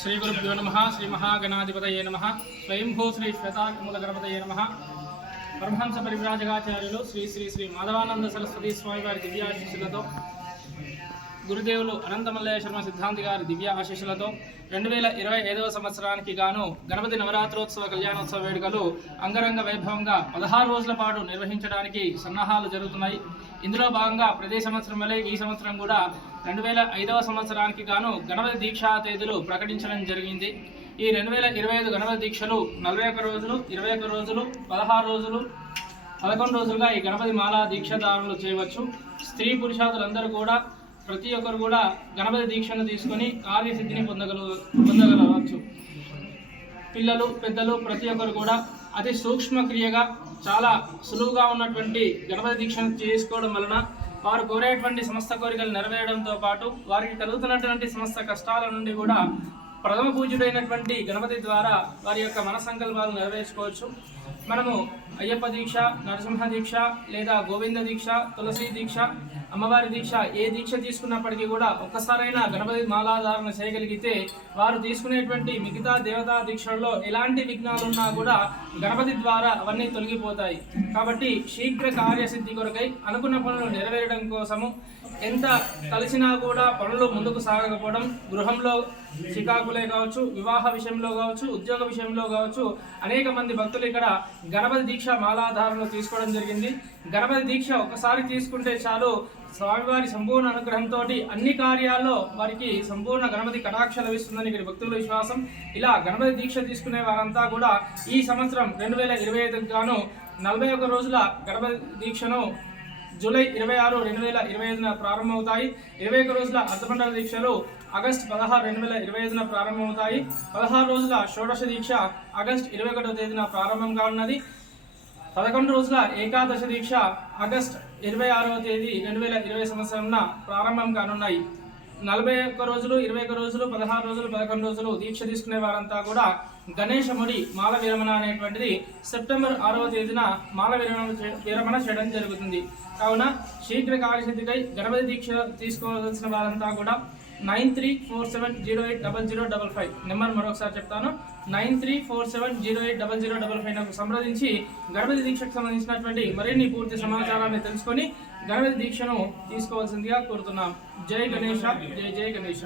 श्री गुरुभ्यो नमः। श्री महागणाधिपतये नमः। स्वयंभू श्री श्वेताकमूलगणपतये नमः। परमहंस परिव्राजकाचार्युలు శ్రీ శ్రీ శ్రీ మాధవానంద సరస్వతి స్వామి వారి దివ్య ఆశీస్సులతో, గురుదేవులు అనంతమల్లయ్య శర్మ సిద్ధాంతి గారి దివ్య ఆశీస్సులతో 2025వ సంవత్సరానికి గాను గణపతి నవరాత్రోత్సవ కళ్యాణోత్సవ వేడుకలు అంగరంగ వైభవంగా 16 రోజుల పాటు నిర్వహించడానికి సన్నాహాలు జరుగుతున్నాయి. ఇందులో భాగంగా ప్రతి సంవత్సరం వలె ఈ సంవత్సరం కూడా 2005వ సంవత్సరానికి గాను గణపతి దీక్షా తేదీలు ప్రకటించడం జరిగింది. ఈ 2025 గణపతి దీక్షలు 41 రోజులు, 21 రోజులు, 16 రోజులు, 11 రోజులుగా ఈ గణపతి మాలా దీక్షదారులు చేయవచ్చు. స్త్రీ పురుషాదులందరూ కూడా ప్రతి ఒక్కరు కూడా గణపతి దీక్షను తీసుకొని కార్యసిద్ధిని పొందగలవచ్చు. పిల్లలు పెద్దలు ప్రతి ఒక్కరు కూడా అతి సూక్ష్మ క్రియగా చాలా సులువుగా ఉన్నటువంటి గణపతి దీక్షను చేసుకోవడం వలన వారు కోరేటువంటి సమస్త కోరికలు నెరవేరడంతో పాటు వారికి కలుగుతున్నటువంటి సమస్త కష్టాల నుండి కూడా ప్రథమ పూజ్యుడైనటువంటి గణపతి ద్వారా వారి యొక్క మన సంకల్పాలు నెరవేర్చుకోవచ్చు. మనము అయ్యప్ప దీక్ష, నరసింహ దీక్ష, లేదా గోవింద దీక్ష, తులసి దీక్ష, అమ్మవారి దీక్ష ఏ దీక్ష తీసుకున్నప్పటికీ కూడా ఒక్కసారైనా గణపతి మాలాధారణ చేయగలిగితే వారు తీసుకునేటువంటి మిగతా దేవతా దీక్షల్లో ఎలాంటి విఘ్నాలున్నా కూడా గణపతి ద్వారా అవన్నీ తొలగిపోతాయి. కాబట్టి శీఘ్ర కార్యసిద్ధి కొరకై అనుకున్న పనులు నెరవేరడం కోసము ఎంత కలిసినా కూడా పనులు ముందుకు సాగకపోవడం, గృహంలో చికాకులే కావచ్చు, వివాహ విషయంలో కావచ్చు, ఉద్యోగ విషయంలో కావచ్చు, అనేక మంది భక్తులు ఇక్కడ గణపతి దీక్ష మాలాధారణలు తీసుకోవడం జరిగింది. గణపతి దీక్ష ఒకసారి తీసుకుంటే చాలు, స్వామివారి సంపూర్ణ అనుగ్రహంతో అన్ని కార్యాల్లో వారికి సంపూర్ణ గణపతి కటాక్ష లభిస్తుందని ఇక్కడ భక్తుల విశ్వాసం. ఇలా గణపతి దీక్ష తీసుకునే వారంతా కూడా ఈ సంవత్సరం 2025 గాను 41 రోజుల గణపతి దీక్షను జూలై 26, 2025 ప్రారంభమవుతాయి. 21 రోజుల అర్ధమండల దీక్షలు ఆగస్టు 16, 2025 ప్రారంభమవుతాయి. 16 రోజుల షోడశ దీక్ష ఆగస్టు 21వ తేదీన ప్రారంభం కానున్నది. 11 రోజుల ఏకాదశ దీక్ష ఆగస్టు 26వ తేదీ 2020 సంవత్సరంన ప్రారంభం కానున్నాయి. 41 రోజులు, 21 రోజులు, 16 రోజులు, 11 రోజులు దీక్ష తీసుకునే వారంతా కూడా గణేశముడి మాల విరమణ అనేటువంటిది సెప్టెంబర్ 6వ తేదీన మాల విరమణ చేయడం జరుగుతుంది. కావున శీఘ్ర కార్యసిద్ధికై గణపతి దీక్ష తీసుకోవాల్సిన వారంతా కూడా 9347080055 నెంబర్ మరొకసారి చెప్తాను. 9347080055 నాకు సంప్రదించి గణపతి దీక్షకు సంబంధించినటువంటి మరిన్ని పూర్తి సమాచారాన్ని తెలుసుకొని గణపతి దీక్షను తీసుకోవాల్సిందిగా కోరుతున్నాం. జై గణేశ, జై జై గణేశ.